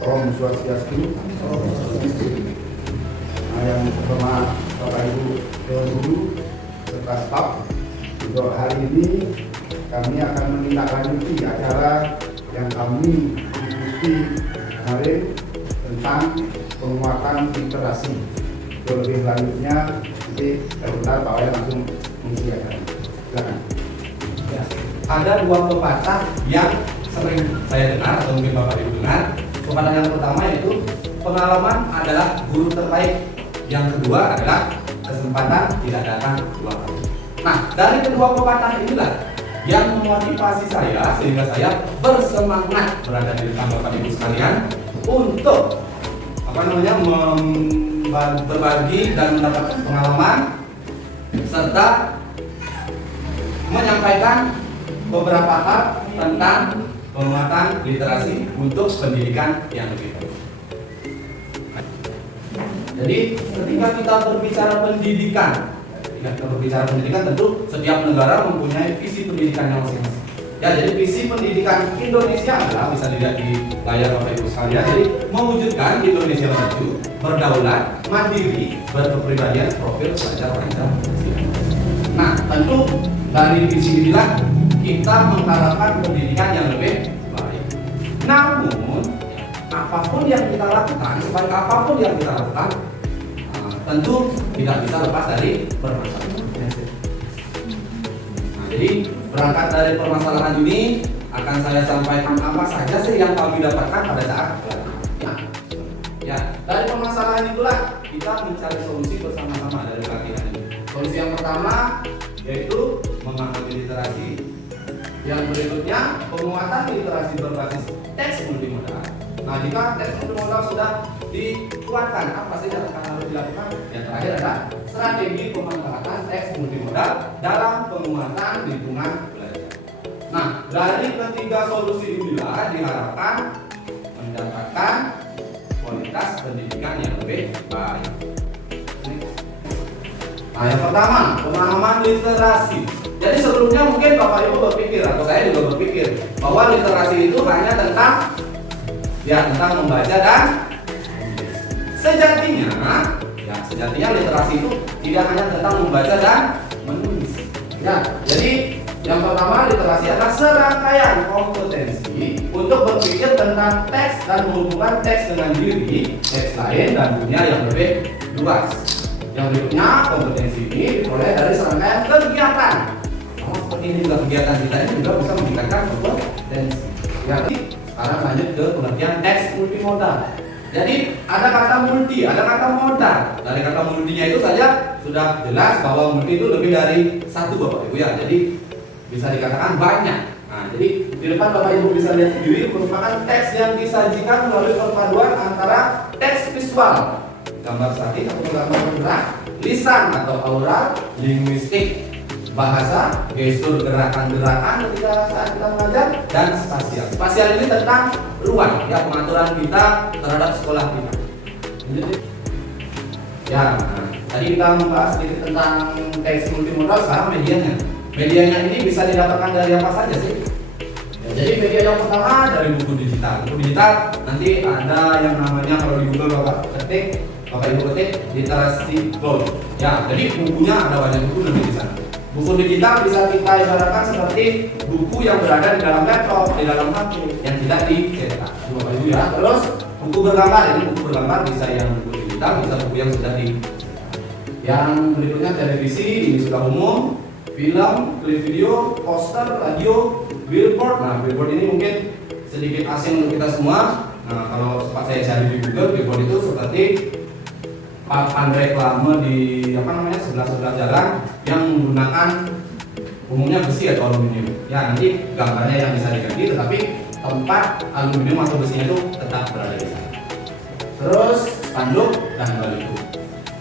Om Swastiastu. Nah, yang terhormat Bapak Ibu Dewan Guru serta staf, untuk hari ini kami akan menindaklanjuti acara yang kami ikuti kemarin tentang penguatan literasi. Untuk lebih lanjutnya nanti sebentar Pak Wayan langsung mengisi acara. Silakan. Ya, ada dua pepatah yang sering saya dengar atau mungkin Bapak Ibu dengar. Pepatah yang pertama yaitu pengalaman adalah guru terbaik. Yang kedua adalah kesempatan tidak datang dua kali. Nah, dari kedua pepatah inilah yang memotivasi saya sehingga saya bersemangat berada di depan Bapak Ibu sekalian untuk berbagi dan mendapatkan pengalaman serta menyampaikan beberapa hal tentang penguatan literasi untuk pendidikan yang lebih baik. Jadi ketika kita berbicara pendidikan, tentu setiap negara mempunyai visi pendidikannya masing-masing. Ya, jadi visi pendidikan Indonesia adalah bisa dilihat di layar Bapak Ibu sekalian. Jadi mewujudkan Indonesia maju, berdaulat, mandiri, berkepribadian, profil, pelajar, lancar. Nah, tentu dari visi inilah kita mengharapkan pendidikan yang lebih baik. Namun, apapun yang kita lakukan, sebaik apapun yang kita lakukan, tentu tidak bisa lepas dari permasalahan. Nah, jadi berangkat dari permasalahan ini akan saya sampaikan apa saja sih yang kami dapatkan pada saat ya, dari permasalahan itulah kita mencari solusi bersama-sama dari pelatihan ini. Solusi yang pertama yaitu memahami literasi. Yang berikutnya penguatan literasi berbasis teks multimodal. Nah, jika teks multimodal sudah dikuatkan, apa saja yang harus dilakukan? Yang terakhir adalah strategi pemanfaatan teks multimodal dalam penguatan lingkungan belajar. Nah, dari ketiga solusi inilah diharapkan mendapatkan kualitas pendidikan yang lebih baik. Nah, yang pertama, pemahaman literasi. Jadi sebelumnya mungkin Bapak Ibu berpikir atau saya juga berpikir bahwa literasi itu hanya tentang membaca dan menulis. Sejatinya literasi itu tidak hanya tentang membaca dan menulis. Ya, jadi yang pertama literasi adalah serangkaian kompetensi untuk berpikir tentang teks dan menghubungkan teks dengan diri, teks lain dan dunia yang lebih luas. Yang berikutnya kompetensi ini diperoleh dari serangkaian kegiatan. Seperti ini juga kegiatan kita ini juga bisa meningkatkan kompetensi. Jadi sekarang lanjut ke pengertian teks multimodal. Jadi ada kata multi, ada kata modal. Dari kata multinya itu saja sudah jelas bahwa multi itu lebih dari satu Bapak Ibu ya. Jadi bisa dikatakan banyak. Nah, jadi di depan Bapak Ibu bisa lihat sendiri merupakan teks yang disajikan melalui perpaduan antara teks visual, gambar statik atau gambar bergerak, lisan atau aural, linguistik, bahasa, gestur, gerakan-gerakan ketika saat kita mengajar, dan spasial. Spasial ini tentang ruang, ya, pengaturan kita terhadap sekolah kita. Ya, tadi kita membahas sedikit tentang teks multimodal, sekarang medianya. Medianya ini bisa didapatkan dari apa saja sih? Ya, jadi media yang pertama dari buku digital. Buku digital nanti ada yang namanya kalau di Google Bapak Ibu ketik literasi cloud. Ya, jadi bukunya ada banyak buku nanti di sana. Buku digital bisa kita ibaratkan seperti buku yang berada di dalam laptop, di dalam HP yang tidak dicetak. Bapak Ibu ya. Terus buku bergambar, ini buku bergambar bisa yang buku digital, bisa buku yang sudah di. Yang berikutnya televisi, ini sudah umum, film, klip video, poster, radio, billboard. Nah, billboard ini mungkin sedikit asing untuk kita semua. Nah, kalau sempat saya cari di Google, billboard itu seperti papan reklame di sebelah jalan yang menggunakan umumnya besi atau aluminium. Ya, nanti gambarnya yang bisa diganti, tetapi tempat aluminium atau besinya itu tetap berada di sana. Terus spanduk dan baliho.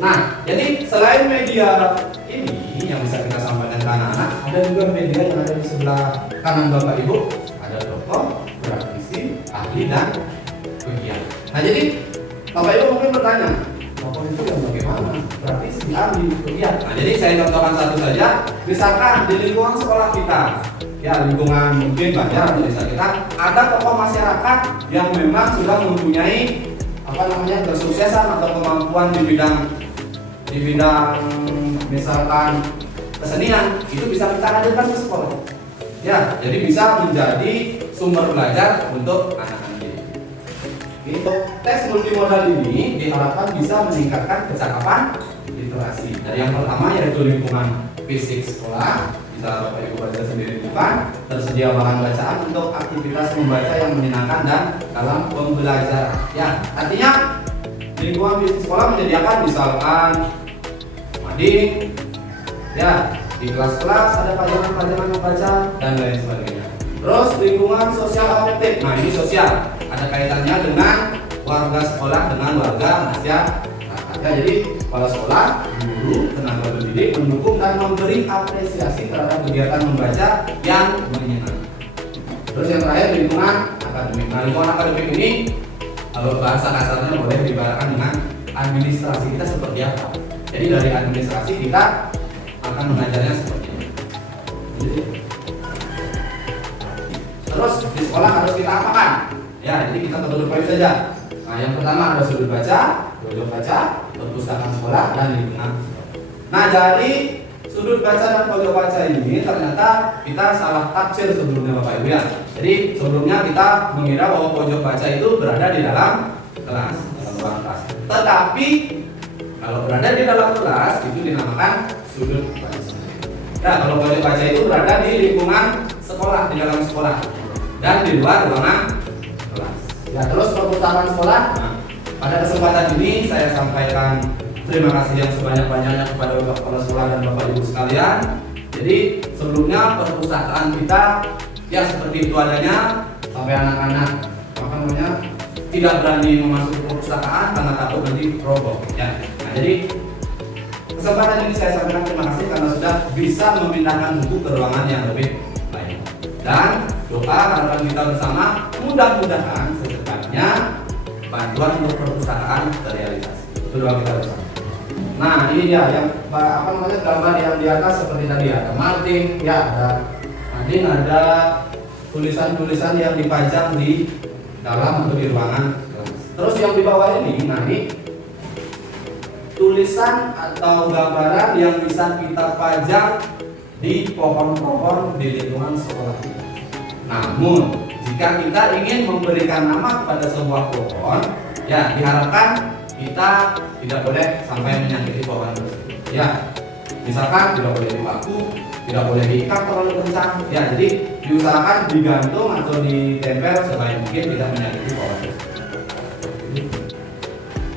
Nah, jadi selain media ini yang bisa kita sampaikan ke anak-anak, ada juga media yang ada di sebelah kanan Bapak Ibu. Ada tokoh, praktisi, ahli dan pegiat. Nah, jadi Bapak Ibu mungkin bertanya, tokoh itu yang bagaimana? Praktisi, ahli, pegiat. Nah, jadi saya contohkan satu saja. Misalkan di lingkungan sekolah kita, ya lingkungan mungkin Banjar atau desa kita, ada tokoh masyarakat yang memang sudah mempunyai kesuksesan atau kemampuan di bidang misalkan kesenian, itu bisa kita hadirkan ke sekolah. Ya, jadi bisa menjadi sumber belajar untuk anak-anak ini. Untuk tes multimodal ini diharapkan bisa meningkatkan kecakapan literasi. Dari yang pertama yaitu lingkungan fisik sekolah, bisa Bapak Ibu baca sendiri bukan, tersedia bahan bacaan untuk aktivitas membaca yang menyenangkan dan dalam pembelajaran. Ya, artinya lingkungan fisik sekolah menyediakan misalkan mading, ya di kelas-kelas ada pelajaran membaca dan lain sebagainya. Terus lingkungan sosial afektif, nah ini sosial, ada kaitannya dengan warga sekolah dengan warga masyarakat. Ya, jadi kepala sekolah, guru, tenaga pendidik mendukung dan memberi apresiasi terhadap kegiatan membaca yang menyenangkan. Terus yang terakhir lingkungan akademik. Nah, lingkungan akademik ini kalau bahasa kasarnya boleh diibaratkan dengan administrasi kita seperti apa. Jadi dari administrasi kita akan mengajarnya seperti ini. Terus di sekolah harus kita apakan? Ya, jadi kita tentu poin saja. Nah, yang pertama ada sudut baca, pojok baca, perpustakaan sekolah dan lingkungan. Nah, dari sudut baca dan pojok baca ini ternyata kita salah tafsir sebelumnya Bapak Ibu ya. Jadi sebelumnya kita mengira bahwa pojok baca itu berada di dalam kelas, dalam ruang kelas. Tetapi kalau berada di dalam kelas itu dinamakan sudut baca. Nah, kalau pojok baca itu berada di lingkungan sekolah, di dalam sekolah dan di luar ruangan kelas. Ya, terus perpustakaan sekolah. Nah, pada kesempatan ini saya sampaikan terima kasih yang sebanyak-banyaknya kepada Bapak Kepala Sekolah dan Bapak Ibu sekalian. Jadi sebelumnya perpustakaan kita ya seperti itu adanya, sampai anak-anak tidak berani memasuki perpustakaan karena takut nanti roboh. Ya. Nah, jadi kesempatan ini saya sampaikan terima kasih karena sudah bisa memindahkan buku ke ruangan yang lebih baik. Dan doa harapan kita bersama mudah-mudahan secepatnya bantuan untuk perpustakaan terrealisasi. Itu doa kita bersama. Nah, ini dia yang gambar yang di atas seperti tadi ada Martin, ya ada tulisan-tulisan yang dipajang di dalam atau di ruangan. Terus yang di bawah ini, nah ini tulisan atau gambaran yang bisa kita pajang di pohon-pohon di lingkungan sekolah kita. Namun jika kita ingin memberikan nama kepada sebuah pohon, ya diharapkan kita tidak boleh sampai menyakiti pohon tersebut. Ya, misalkan tidak boleh dipaku, tidak boleh diikat terlalu kencang. Ya, jadi diusahakan digantung atau ditempel sebaik mungkin tidak menyakiti pohon tersebut.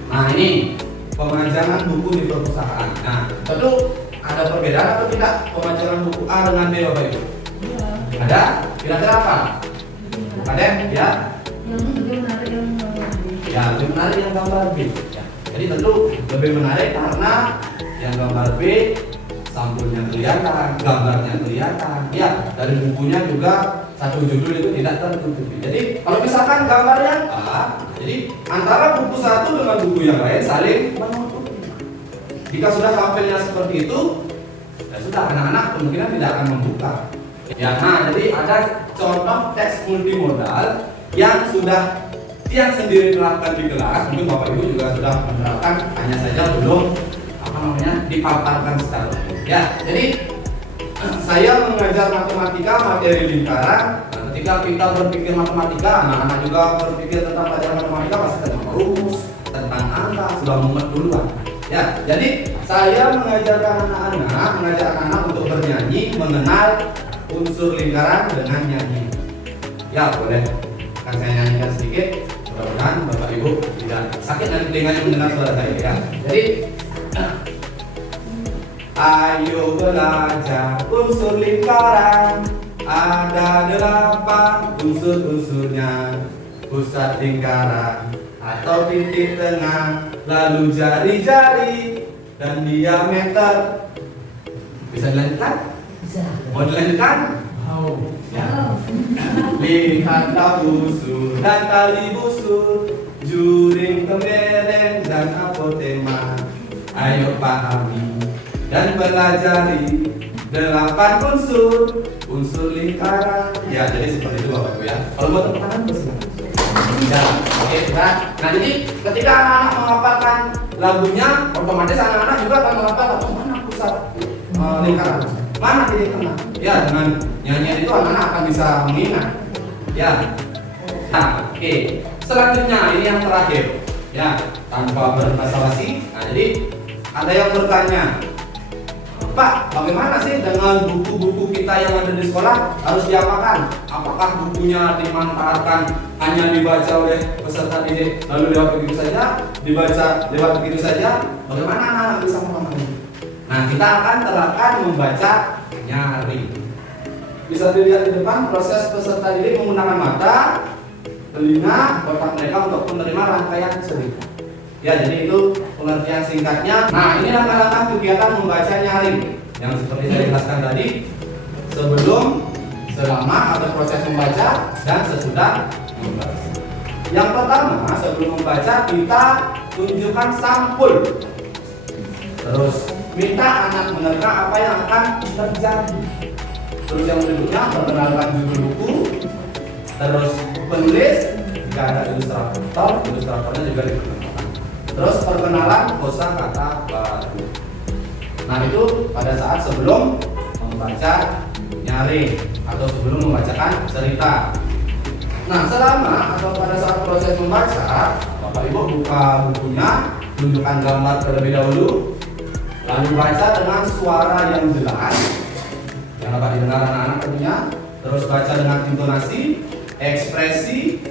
Nah, ini pemajangan buku di perpustakaan. Nah, tentu ada perbedaan atau tidak pemajangan buku A dengan B, Bapak Ibu? Ada? Kira-kira apa? Ada? Ya? Yang lebih menarik yang gambar B. Ya, lebih menarik yang gambar B. Ya. Jadi tentu lebih menarik karena yang gambar B sampulnya kelihatan, gambarnya kelihatan. Ya, dari bukunya juga satu judul itu tidak tertutupi. Jadi kalau misalkan gambarnya A, jadi antara buku satu dengan buku yang lain saling menutupi. Jika sudah tampilnya seperti itu, ya sudah anak-anak kemungkinan tidak akan membuka. Ya, nah jadi ada contoh teks multimodal yang sendiri terapkan di kelas. Mungkin Bapak Ibu juga sudah menerapkan, hanya saja belum dipaparkan secara umum. Ya, jadi saya mengajar matematika materi lingkaran. Nah, ketika kita berpikir matematika, anak-anak juga berpikir tentang pelajaran matematika pasti tentang rumus, tentang angka, sudah mumet duluan. Ya, jadi saya mengajak anak-anak untuk bernyanyi, mengenal unsur lingkaran dengan nyanyi. Ya, boleh akan saya nyanyikan sedikit. Mudah-mudahan Bapak Ibu tidak sakit nanti telinganya mendengar suara saya. Ya, jadi ayo belajar unsur lingkaran. Ada 8 unsur-unsurnya. Pusat lingkaran atau titik tengah, lalu jari-jari dan diameter. Bisa dilanjutkan? Bisa. Mau dilanjutkan? Oh. Ya. Lihatlah busur dan tali busur, juring, kemereng, dan apotema. Ayo pahami dan pelajari 8 unsur lingkaran. Ya, jadi seperti itu Bapak Ibu ya. Kalau buat tepuk tangan bersilakan. Ya, oke, nah jadi ketika anak-anak menghafalkan lagunya, otomatis anak-anak juga akan menghafal mana pusat lingkaran, mana titik tengah. Ya, dengan nyanyian itu anak-anak akan bisa mengingat. Ya, nah, oke. Selanjutnya ini yang terakhir. Ya, tanpa berbasa-basi. Nah, jadi ada yang bertanya, Pak, bagaimana sih dengan buku-buku kita yang ada di sekolah harus diapakan? Apakah bukunya dimanfaatkan hanya dibaca oleh peserta didik lalu lewat begitu saja, dibaca lewat begitu saja? Bagaimana anak-anak bisa memahami? Nah, kita akan terapkan membaca nyari. Bisa dilihat di depan proses peserta didik menggunakan mata, telinga, otak mereka untuk menerima rangkaian cerita. Ya, jadi itu pengertian singkatnya. Nah, ini langkah-langkah kegiatan membaca nyaring yang seperti saya jelaskan tadi, sebelum, selama atau proses membaca, dan sesudah membaca. Yang pertama, sebelum membaca kita tunjukkan sampul. Terus minta anak menerka apa yang akan terjadi. Terus yang berikutnya perkenalkan judul buku. Terus penulis, jika ada ilustratornya juga diperkenalkan. Terus perkenalan kosakata baru. Nah, itu pada saat sebelum membaca nyaring atau sebelum membacakan cerita. Nah, selama atau pada saat proses membaca, Bapak Ibu buka bukunya, tunjukkan gambar terlebih dahulu, lalu baca dengan suara yang jelas yang dapat didengar anak-anak tentunya. Terus baca dengan intonasi, ekspresi,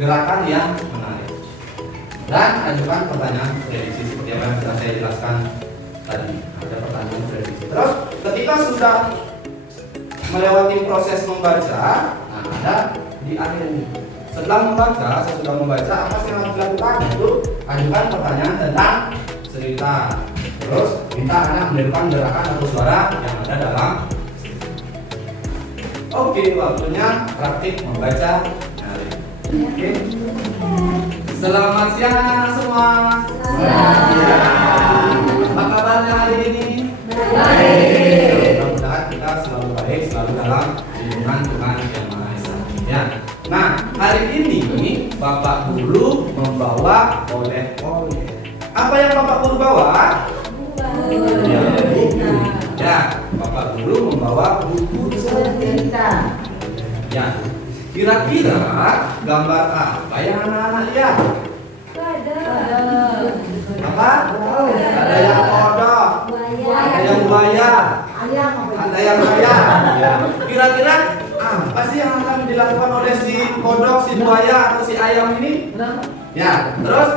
gerakan yang menarik. Dan ajukan pertanyaan prediksi seperti apa yang sudah saya jelaskan tadi. Ada pertanyaan prediksi. Terus ketika sudah melewati proses membaca, nah ada di akhir ini. Setelah membaca, sesudah membaca, apa sih yang harus dilakukan? Itu ajukan pertanyaan tentang cerita. Terus minta anak menirukan gerakan atau suara yang ada dalam. Oke, waktunya praktik membaca nyaring. Oke. Selamat siang anak-anak semua. Selamat siang. Apa kabarnya hari ini? Baik. Mudah-mudahan kita selalu baik, selalu dalam lindungan Tuhan Yang Maha Esa. Ya. Nah, hari ini Bapak Guru membawa oleh-oleh. Apa yang Bapak Guru bawa? Ya, buku. Ya, Bapak Guru membawa buku cerita. Ya. Kira-kira gambar apa yang anak-anak lihat? Apa? Ada yang kodok, ada yang buaya, ada yang ayam. Ya. Kira-kira apa sih yang akan dilakukan oleh si kodok, si buaya, atau si ayam ini? Ya, terus?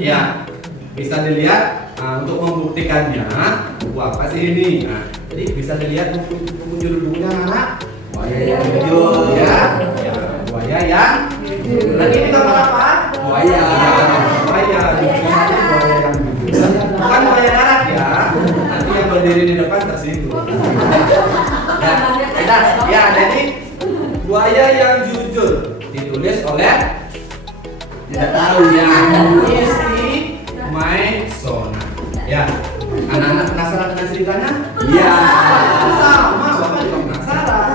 Ya, bisa dilihat. Nah, untuk membuktikannya, buku apa sih ini? Nah, jadi bisa dilihat buku judul bukunya anak. Buaya yang jujur, ya. Buaya yang jujur. Lagi ini gambar apa? Buaya. Buaya yang jujur. Bukan buaya darat ya. Nanti yang berdiri di depan tersinggung. Ya, jadi buaya yang jujur ditulis oleh tidak tahu ya. Isti Maisona. Ya. Anak-anak penasaran dengan ceritanya? Iya. Sama, Bapak juga penasaran.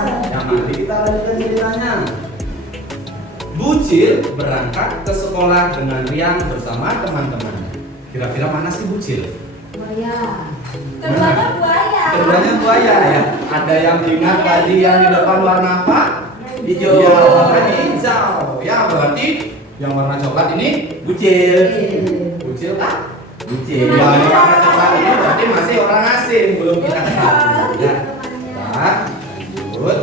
Mari kita lanjutkan ceritanya. Bucil berangkat ke sekolah dengan riang bersama teman-temannya. Kira-kira mana sih Bucil? Buaya. Keduanya buaya ya. Ada yang ingat tadi yang di depan warna apa? Hijau. Ya, warna hijau. Ya, berarti yang warna coklat ini Bucil. Bucil kan? Bucil. Ya, yang warna coklat ini berarti masih orang asing, belum kita kenal. Ya. Nah, lanjut.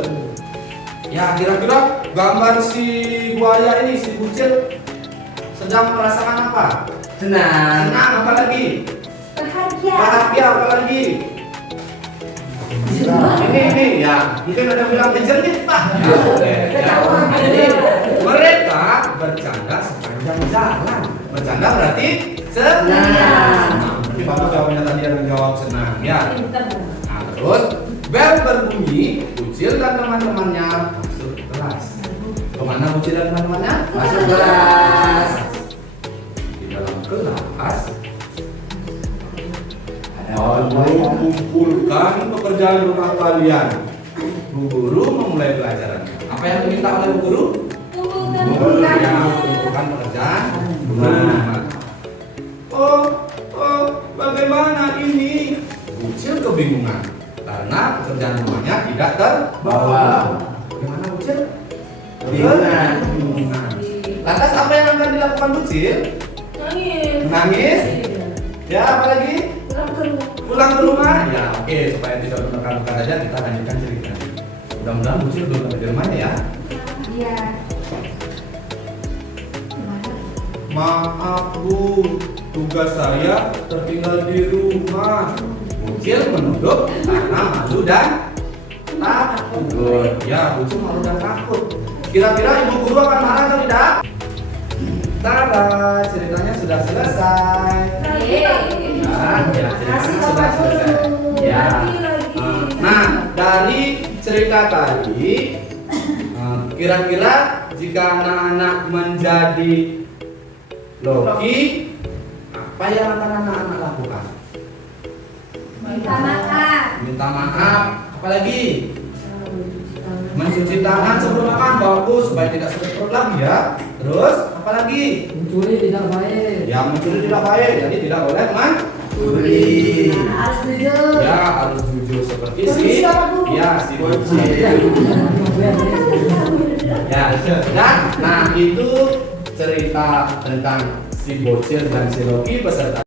Ya, kira-kira gambar si buaya ini, si Bucil sedang merasakan apa? Senang. Senang apa lagi? Bahagia apa lagi? Ini ya, mungkin ada yang bilang kejernih Pak. Ya. Jadi mereka bercanda sepanjang jalan. Bercanda berarti senang. Nah, berarti bagus jawabannya tadi ada yang jawab senang ya. Nah, terus bel berbunyi, Bucil dan teman-temannya masuk kelas. Kemana Bucil dan teman-temannya? Masuk kelas. Di dalam kelas ada Lalu kumpulkan pekerjaan rumah kalian. Bu Guru memulai pelajaran. Apa yang diminta oleh Bu Guru? Kumpulkan pekerjaan rumah. Bagaimana ini? Ucil kebingungan karena pekerjaan rumahnya tidak terbawa. Bagaimana Ucil? Kebingungan. Lantas apa yang akan dilakukan Ucil? Nangis? Ya, apa lagi? Pulang ke rumah? Ya, oke, supaya tidak menekan-nekan saja kita lanjutkan cerita. Mudah-mudahan Ucil belum sampai di rumahnya ya. Iya. Maaf Bu, tugas saya tertinggal di rumah. Ucil menunduk karena malu dan takut. Ya, Ucil malu dan takut. Kira-kira ibu guru akan marah atau tidak? Tada, ceritanya sudah selesai. Ya, ceritanya sudah selesai. Ya. Nah, dari cerita tadi, kira-kira jika anak-anak menjadi Loki, apa yang akan anak-anak lakukan? Minta maaf. Minta maaf, apalagi? Mencuci tangan sebelum makan, bagus supaya tidak sakit perut lagi ya. Terus, apalagi? Mencuri tidak baik. Ya, mencuri tidak baik, jadi tidak boleh mencuri. Harus jujur. Ya, harus jujur seperti si. Ya, si bocil. Ya, dan nah itu cerita tentang si bocil dan si Loki beserta